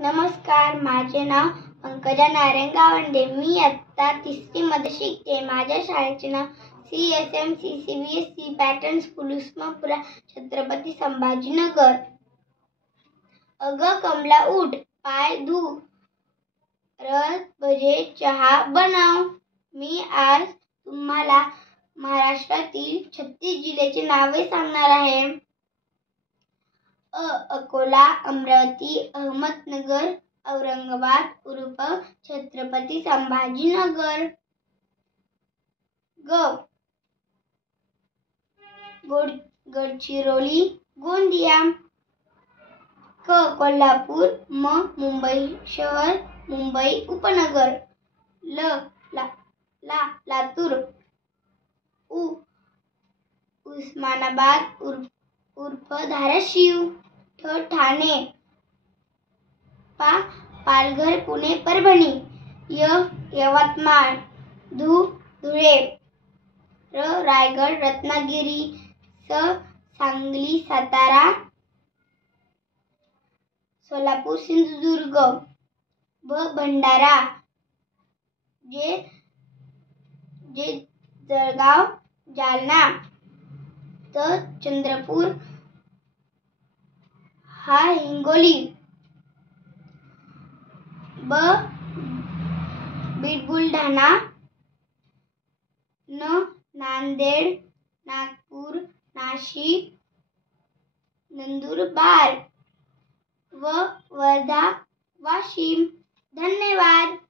नमस्कार, माझे नाव पंकजा नारायण गावंडे. मी इयत्ता 3री मध्ये शिकते. माझ्या शाळेचे नाव CSMC CBSE pattern school Usmapura Chhatrapati Sambhajinagar. अगं कमला उठ, पाय धु, रस भजे चहा बनव. मी आज तुम्हाला महाराष्ट्रातील 36 जिल्ह्याची नावे सांगणार आहे. अकोला, अमरावती, अहमदनगर, औरंगाबाद उर्फ छत्रपती संभाजीनगर. गडचिरोली, गोंदिया. कोल्हापूर, मुंबई शहर, मुंबई उपनगर. लातूर, उस्मानाबाद उर्फ धाराशिव. ठाणे, पालघर, पुणे, परभणी. यवतमाळ, धुळे. रायगड, रत्नागिरी. सांगली, सातारा. सोलापूर, सिंधुदुर्ग. भंडारा, जळगाव, जालना. चंद्रपूर, हिंगोली. बीड, बुलढाणा. नांदेड, नागपूर, नाशिक, नंदुरबार. वर्धा, वाशिम. धन्यवाद.